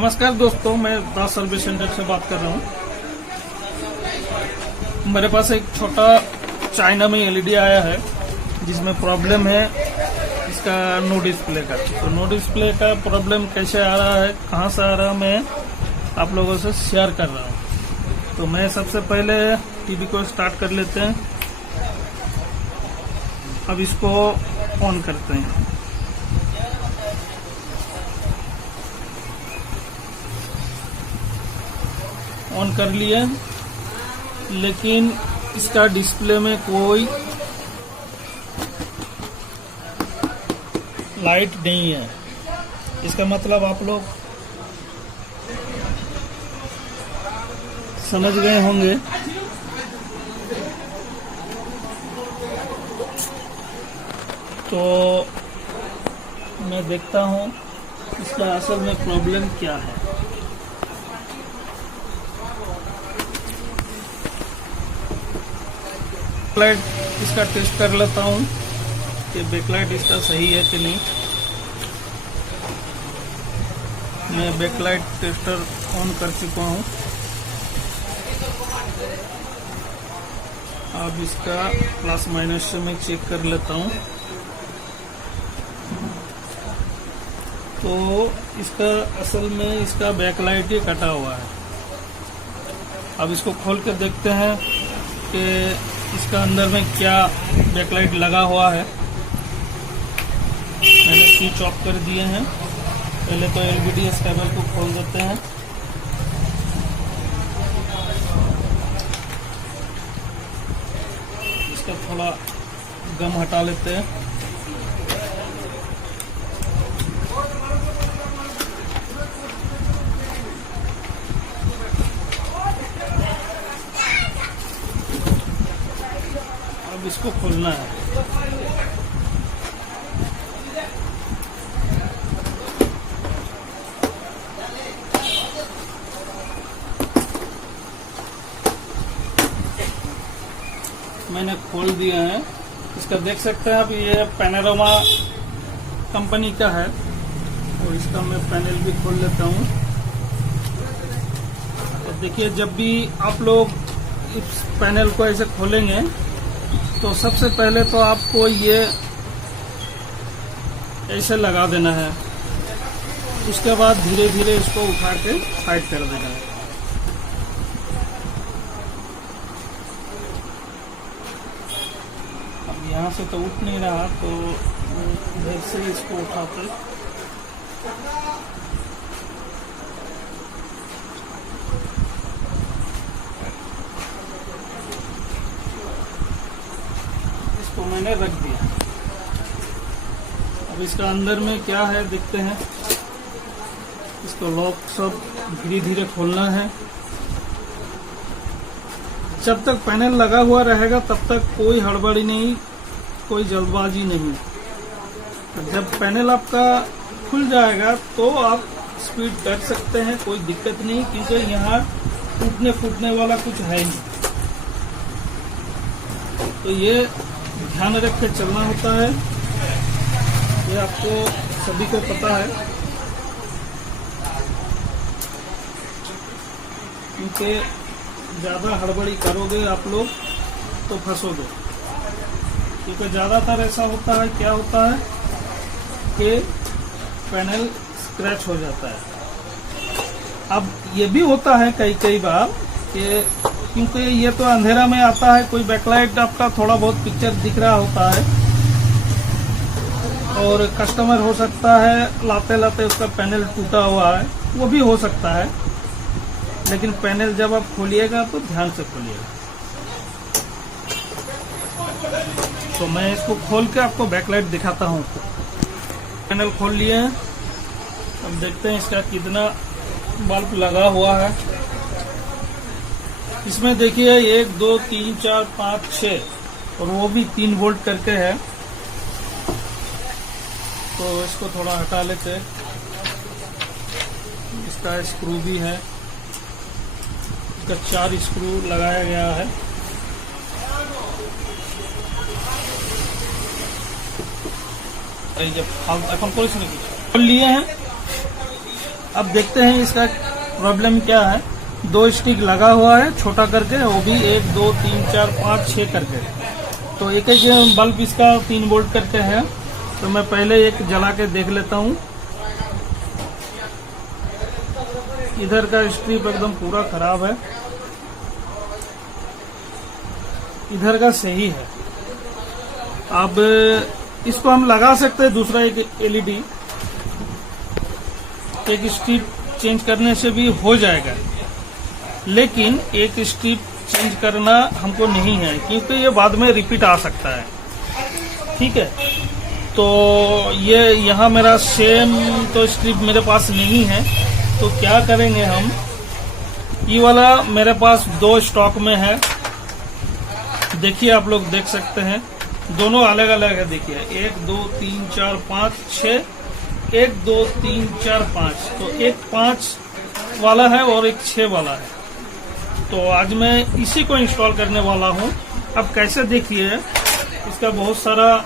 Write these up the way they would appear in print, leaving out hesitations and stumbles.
नमस्कार दोस्तों, मैं दास सर्विस सेंटर से बात कर रहा हूँ। मेरे पास एक छोटा चाइना में एलईडी आया है जिसमें प्रॉब्लम है इसका नो डिस्प्ले का। तो नो डिस्प्ले का प्रॉब्लम कैसे आ रहा है, कहाँ से आ रहा है, मैं आप लोगों से शेयर कर रहा हूँ। तो मैं सबसे पहले टीवी को स्टार्ट कर लेते हैं। अब इसको ऑन करते हैं। ऑन कर लिए, लेकिन इसका डिस्प्ले में कोई लाइट नहीं है। इसका मतलब आप लोग समझ गए होंगे। तो मैं देखता हूं इसका असल में प्रॉब्लम क्या है। बैकलाइट इसका टेस्ट कर लेता हूं कि बैकलाइट इसका सही है कि नहीं। मैं बैकलाइट टेस्टर ऑन कर चुका हूं। अब इसका प्लस माइनस से मैं चेक कर लेता हूं। तो इसका असल में इसका बैकलाइट ही कटा हुआ है। अब इसको खोल कर देखते हैं कि इसका अंदर में क्या बैकलाइट लगा हुआ है। मैंने स्विच ऑफ कर दिए हैं। पहले तो एलवीडीएस केबल को खोल देते हैं। इसका थोड़ा गम हटा लेते हैं। अब इसको खोलना है। मैंने खोल दिया है। इसका देख सकते हैं आप, ये पैनोरामा कंपनी का है। और इसका मैं पैनल भी खोल लेता हूँ। तो देखिए, जब भी आप लोग इस पैनल को ऐसे खोलेंगे तो सबसे पहले तो आपको ये ऐसे लगा देना है। उसके बाद धीरे धीरे इसको उठा के साइड कर देना है। अब यहाँ से तो उठ नहीं रहा, तो इधर से इसको उठाते इसको मैंने रख दिया। अब इसका अंदर में क्या है देखते हैं। इसको लॉक सब धीरे धीरे खोलना है। जब तक पैनल लगा हुआ रहेगा तब तक कोई हड़बड़ी नहीं, कोई जल्दबाजी नहीं। जब पैनल आपका खुल जाएगा तो आप स्पीड कर सकते हैं, कोई दिक्कत नहीं, क्योंकि यहाँ टूटने फूटने वाला कुछ है नहीं। तो ये ध्यान रख के चलना होता है। ये आपको सभी को पता है, क्योंकि ज्यादा हड़बड़ी करोगे आप लोग तो फंसोगे। क्योंकि ज्यादातर ऐसा होता है, क्या होता है कि पैनल स्क्रैच हो जाता है। अब ये भी होता है कई बार कि क्योंकि ये तो अंधेरा में आता है, कोई बैकलाइट आपका थोड़ा बहुत पिक्चर दिख रहा होता है, और कस्टमर हो सकता है लाते लाते उसका पैनल टूटा हुआ है, वो भी हो सकता है। लेकिन पैनल जब आप खोलिएगा तो ध्यान से खोलिएगा। तो मैं इसको खोल के आपको बैकलाइट दिखाता हूँ। पैनल खोल लिए हैं। अब देखते हैं इसका कितना बल्ब लगा हुआ है। इसमें देखिए 1 2 3 4 5 6 और वो भी 3 वोल्ट करके है। तो इसको थोड़ा हटा लेते। इसका स्क्रू भी है, इसका 4 स्क्रू लगाया गया है। जब এখন করিস নাকি खोल लिए हैं। अब देखते हैं इसका प्रॉब्लम क्या है। 2 स्टिक लगा हुआ है छोटा करके, वो भी 1 2 3 4 5 6 करके। तो एक एक बल्ब इसका 3 वोल्ट करके है। तो मैं पहले एक जला के देख लेता हूँ। इधर का स्ट्रिप एकदम पूरा खराब है, इधर का सही है। अब इसको हम लगा सकते हैं दूसरा एक एलईडी, एक स्ट्रिप चेंज करने से भी हो जाएगा, लेकिन एक स्ट्रिप चेंज करना हमको नहीं है क्योंकि ये बाद में रिपीट आ सकता है। ठीक है, तो ये यहाँ मेरा सेम तो स्ट्रिप मेरे पास नहीं है, तो क्या करेंगे हम, ये वाला मेरे पास 2 स्टॉक में है। देखिए आप लोग देख सकते हैं, दोनों अलग अलग है। देखिए 1 2 3 4 5 6, 1 2 3 4 5, तो एक 5 वाला है और एक 6 वाला है। तो आज मैं इसी को इंस्टॉल करने वाला हूँ। अब कैसे देखिए, इसका बहुत सारा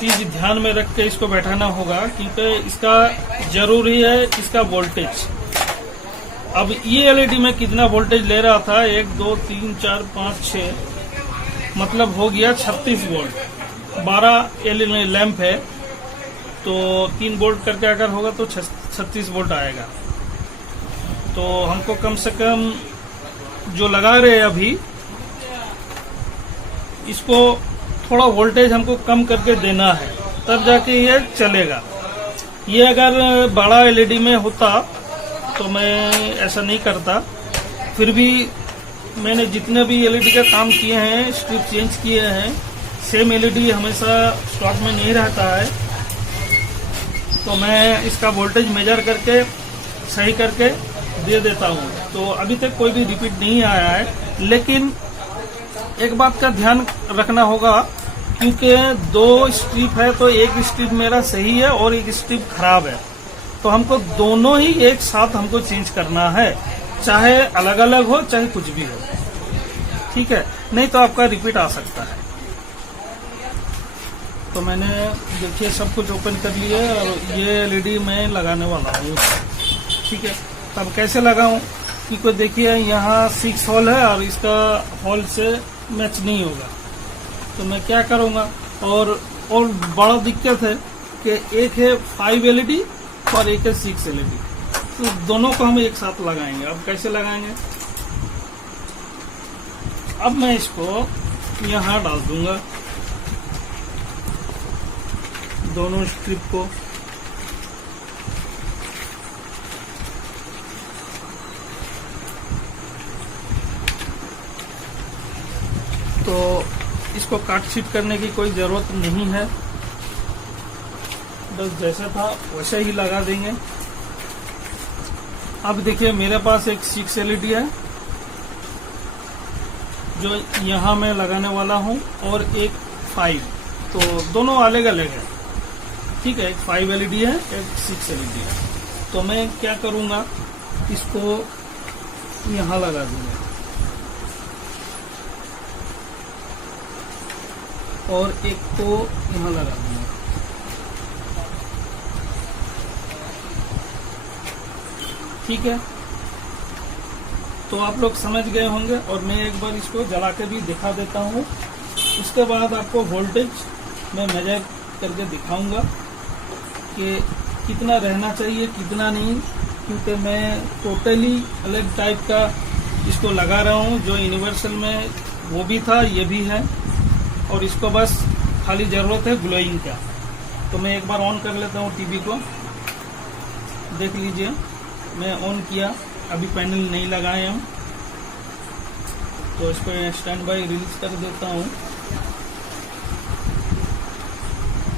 चीज ध्यान में रख के इसको बैठाना होगा क्योंकि इसका जरूरी है इसका वोल्टेज। अब ये एलईडी में कितना वोल्टेज ले रहा था, 1 2 3 4 5 6, मतलब हो गया 36 वोल्ट। 12 एलईडी लैंप है तो 3 वोल्ट करके अगर होगा तो 36 वोल्ट आएगा। तो हमको कम से कम जो लगा रहे हैं अभी, इसको थोड़ा वोल्टेज हमको कम करके देना है, तब जाके ये चलेगा। ये अगर बड़ा एलईडी में होता तो मैं ऐसा नहीं करता। फिर भी मैंने जितने भी एलईडी का काम किए हैं, स्ट्रिप चेंज किए हैं, सेम एलईडी हमेशा स्टॉक में नहीं रहता है, तो मैं इसका वोल्टेज मेजर करके सही करके दे देता हूँ। तो अभी तक कोई भी रिपीट नहीं आया है, लेकिन एक बात का ध्यान रखना होगा क्योंकि 2 स्ट्रिप है तो एक स्ट्रिप मेरा सही है और एक स्ट्रिप खराब है, तो हमको दोनों ही एक साथ हमको चेंज करना है, चाहे अलग अलग हो चाहे कुछ भी हो। ठीक है, नहीं तो आपका रिपीट आ सकता है। तो मैंने देखिए सब कुछ ओपन कर लिया और ये एलईडी मैं लगाने वाला हूँ। ठीक है, तब कैसे लगाऊं, क्योंकि देखिए यहाँ 6 होल है और इसका होल से मैच नहीं होगा। तो मैं क्या करूँगा, और बड़ा दिक्कत है कि एक है 5 एलईडी और एक है 6 एलईडी, तो दोनों को हम एक साथ लगाएंगे। अब कैसे लगाएंगे, अब मैं इसको यहाँ डाल दूंगा, दोनों स्ट्रिप को। तो इसको काट छीट करने की कोई जरूरत नहीं है, बस जैसा था वैसे ही लगा देंगे। अब देखिए मेरे पास एक 6 एलईडी है जो यहाँ मैं लगाने वाला हूँ, और एक 5, तो दोनों अलग अलग है। ठीक है, एक 5 एलईडी है, एक 6 एलईडी है। तो मैं क्या करूँगा, इसको यहाँ लगा दूंगा और एक को यहाँ लगा दूंगा। ठीक है, तो आप लोग समझ गए होंगे, और मैं एक बार इसको जला के भी दिखा देता हूँ। उसके बाद आपको वोल्टेज मैं मेजर करके दिखाऊंगा कि कितना रहना चाहिए कितना नहीं, क्योंकि मैं टोटली अलग टाइप का इसको लगा रहा हूँ। जो यूनिवर्सल में वो भी था, ये भी है, और इसको बस खाली जरूरत है ग्लोइंग का। तो मैं एक बार ऑन कर लेता हूँ टीवी को, देख लीजिए मैं ऑन किया, अभी पैनल नहीं लगाए हम, तो इसको स्टैंड बाय रिलीज कर देता हूँ।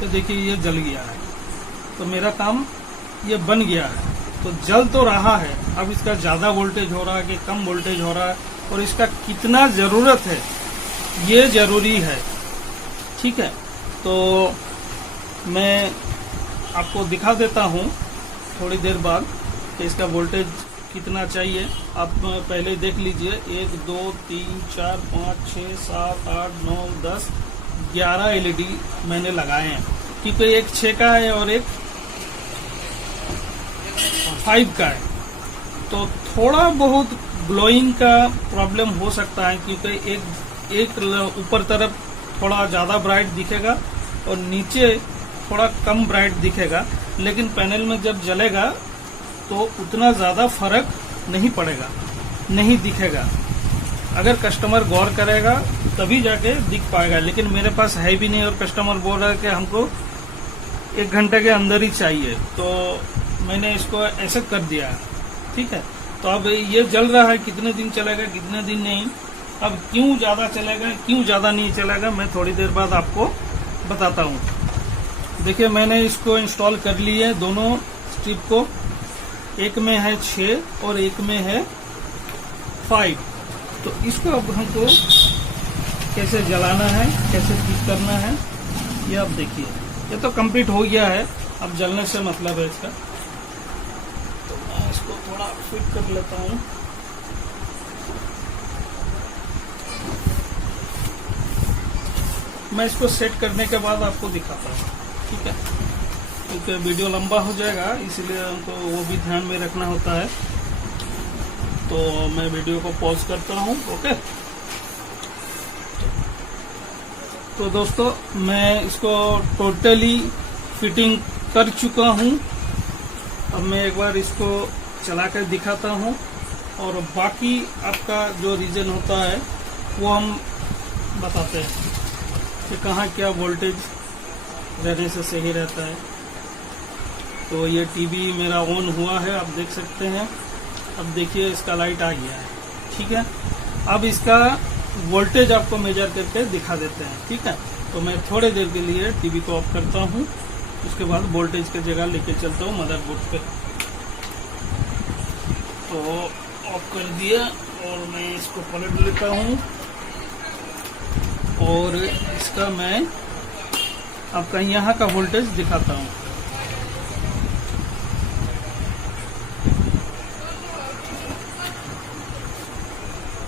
तो देखिए ये जल गया है, तो मेरा काम ये बन गया है। तो जल तो रहा है, अब इसका ज्यादा वोल्टेज हो रहा है कि कम वोल्टेज हो रहा है, और इसका कितना जरूरत है ये जरूरी है। ठीक है, तो मैं आपको दिखा देता हूँ थोड़ी देर बाद कि इसका वोल्टेज कितना चाहिए। आप पहले देख लीजिए, 1 2 3 4 5 6 7 8 9 10 11 एलईडी मैंने लगाए हैं, क्योंकि एक 6 का है और एक 5 का है, तो थोड़ा बहुत ग्लोइंग का प्रॉब्लम हो सकता है, क्योंकि एक ऊपर तरफ थोड़ा ज़्यादा ब्राइट दिखेगा और नीचे थोड़ा कम ब्राइट दिखेगा, लेकिन पैनल में जब जलेगा तो उतना ज़्यादा फर्क नहीं पड़ेगा, नहीं दिखेगा। अगर कस्टमर गौर करेगा तभी जाके दिख पाएगा, लेकिन मेरे पास है भी नहीं और कस्टमर बोल रहा है कि हमको 1 घंटे के अंदर ही चाहिए, तो मैंने इसको ऐसे कर दिया है। ठीक है, तो अब ये जल रहा है, कितने दिन चलेगा कितने दिन नहीं, अब क्यों ज़्यादा चलेगा क्यों ज़्यादा नहीं चलेगा मैं थोड़ी देर बाद आपको बताता हूँ। देखिए, मैंने इसको इंस्टॉल कर लिया है, दोनों स्ट्रिप को, एक में है 6 और एक में है 5। तो इसको अब हमको कैसे जलाना है, कैसे ठीक करना है, ये आप देखिए। ये तो कंप्लीट हो गया है, अब जलने से मतलब है इसका। तो मैं इसको थोड़ा फिट कर लेता हूँ। मैं इसको सेट करने के बाद आपको दिखाता हूँ, ठीक है, क्योंकि वीडियो लंबा हो जाएगा, इसलिए हमको वो भी ध्यान में रखना होता है। तो मैं वीडियो को पॉज करता हूँ। ओके, तो दोस्तों मैं इसको टोटली फिटिंग कर चुका हूँ। अब मैं एक बार इसको चला कर दिखाता हूँ, और बाकी आपका जो रीजन होता है वो हम बताते हैं कि कहाँ क्या वोल्टेज रहने से सही रहता है। तो ये टीवी मेरा ऑन हुआ है, आप देख सकते हैं। अब देखिए इसका लाइट आ गया है, ठीक है। अब इसका वोल्टेज आपको मेजर करके दिखा देते हैं, ठीक है। तो मैं थोड़ी देर के लिए टीवी को ऑफ करता हूँ, उसके बाद वोल्टेज की जगह लेके चलता हूँ मदरबोर्ड पे। तो ऑफ कर दिया और मैं इसको पलट लेता हूँ, और इसका मैं आपका यहाँ का वोल्टेज दिखाता हूँ।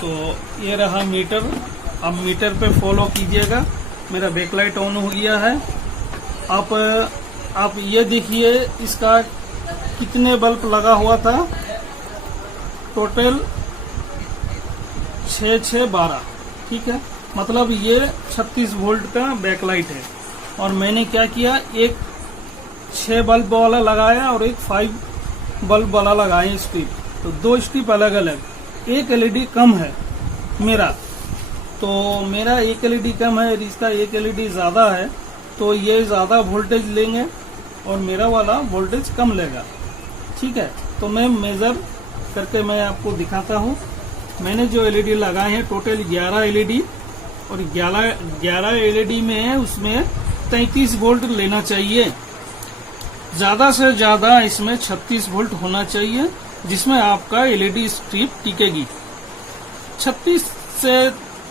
तो ये रहा मीटर। अब मीटर पे फॉलो कीजिएगा, मेरा बैकलाइट ऑन हो गया है। आप ये देखिए इसका कितने बल्ब लगा हुआ था, टोटल 6-6-12, ठीक है। मतलब ये 36 वोल्ट का बैकलाइट है, और मैंने क्या किया, एक 6 बल्ब वाला लगाया और एक 5 बल्ब वाला लगाया स्ट्रिप। तो 2 स्ट्रिप अलग अलग, एक एलईडी कम है मेरा, तो मेरा एक एलईडी कम है और इसका एक एलईडी ज्यादा है, तो ये ज्यादा वोल्टेज लेंगे और मेरा वाला वोल्टेज कम लेगा, ठीक है। तो मैं मेजर करके मैं आपको दिखाता हूँ। मैंने जो एलईडी लगाए हैं टोटल 11 एलईडी, और 11 एलईडी में उसमें 33 वोल्ट लेना चाहिए। ज्यादा से ज्यादा इसमें 36 वोल्ट होना चाहिए, जिसमें आपका एलईडी स्ट्रिप टिकेगी। 36 से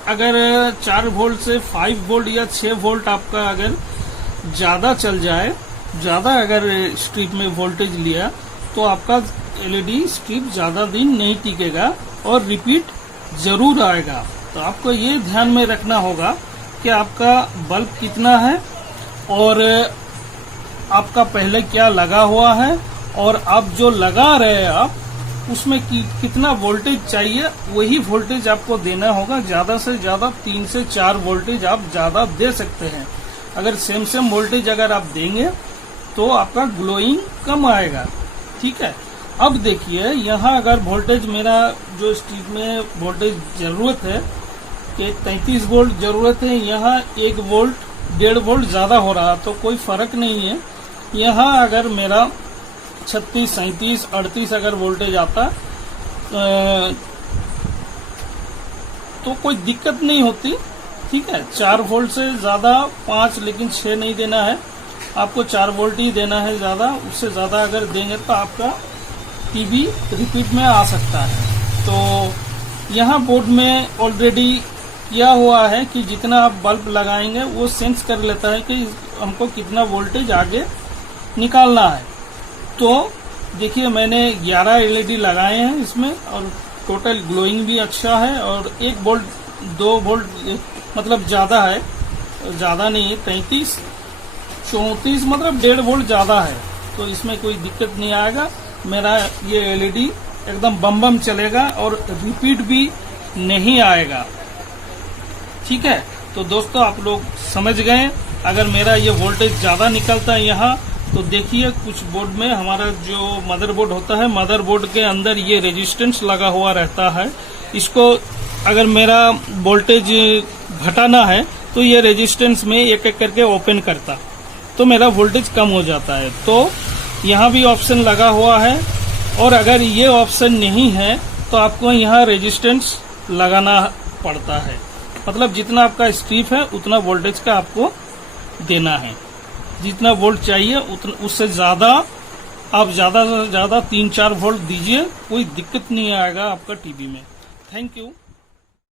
अगर 4 वोल्ट से 5 वोल्ट या 6 वोल्ट आपका अगर ज्यादा चल जाए, ज्यादा अगर स्ट्रिप में वोल्टेज लिया, तो आपका एलईडी स्ट्रिप ज्यादा दिन नहीं टिकेगा और रिपीट जरूर आएगा। तो आपको ये ध्यान में रखना होगा कि आपका बल्ब कितना है और आपका पहले क्या लगा हुआ है, और आप जो लगा रहे हैं आप उसमें कितना वोल्टेज चाहिए, वही वोल्टेज आपको देना होगा। ज्यादा से ज्यादा 3 से 4 वोल्टेज आप ज्यादा दे सकते हैं। अगर सेम वोल्टेज अगर आप देंगे तो आपका ग्लोइंग कम आएगा, ठीक है। अब देखिए यहाँ अगर वोल्टेज मेरा जो स्ट्रिप में वोल्टेज जरूरत है कि 33 वोल्ट जरूरत है, यहाँ 1 वोल्ट 1.5 वोल्ट ज्यादा हो रहा, तो कोई फर्क नहीं है। यहाँ अगर मेरा 36, 37, 38 अगर वोल्टेज आता तो कोई दिक्कत नहीं होती, ठीक है। 4 वोल्ट से ज्यादा 5, लेकिन 6 नहीं देना है आपको, 4 वोल्ट ही देना है ज्यादा। उससे ज्यादा अगर देंगे तो आपका टीवी रिपीट में आ सकता है। तो यहाँ बोर्ड में ऑलरेडी किया हुआ है कि जितना आप बल्ब लगाएंगे वो सेंस कर लेता है कि हमको कितना वोल्टेज आगे निकालना है। तो देखिए मैंने 11 एलईडी लगाए हैं इसमें, और टोटल ग्लोइंग भी अच्छा है, और 1 वोल्ट 2 वोल्ट मतलब ज्यादा है, ज्यादा नहीं है, 33, 34 मतलब 1.5 वोल्ट ज्यादा है, तो इसमें कोई दिक्कत नहीं आएगा। मेरा ये एलईडी एकदम बम बम चलेगा और रिपीट भी नहीं आएगा। ठीक है, तो दोस्तों आप लोग समझ गए। अगर मेरा ये वोल्टेज ज्यादा निकलता है यहाँ, तो देखिए कुछ बोर्ड में हमारा जो मदरबोर्ड होता है, मदरबोर्ड के अंदर ये रेजिस्टेंस लगा हुआ रहता है। इसको अगर मेरा वोल्टेज घटाना है तो ये रेजिस्टेंस में एक एक करके ओपन करता, तो मेरा वोल्टेज कम हो जाता है। तो यहाँ भी ऑप्शन लगा हुआ है, और अगर ये ऑप्शन नहीं है तो आपको यहाँ रेजिस्टेंस लगाना पड़ता है। मतलब जितना आपका स्ट्रिप है उतना वोल्टेज का आपको देना है। जितना वोल्ट चाहिए उतना, उससे ज्यादा आप ज्यादा से ज्यादा 3-4 वोल्ट दीजिए, कोई दिक्कत नहीं आएगा आपका टीवी में। Thank you.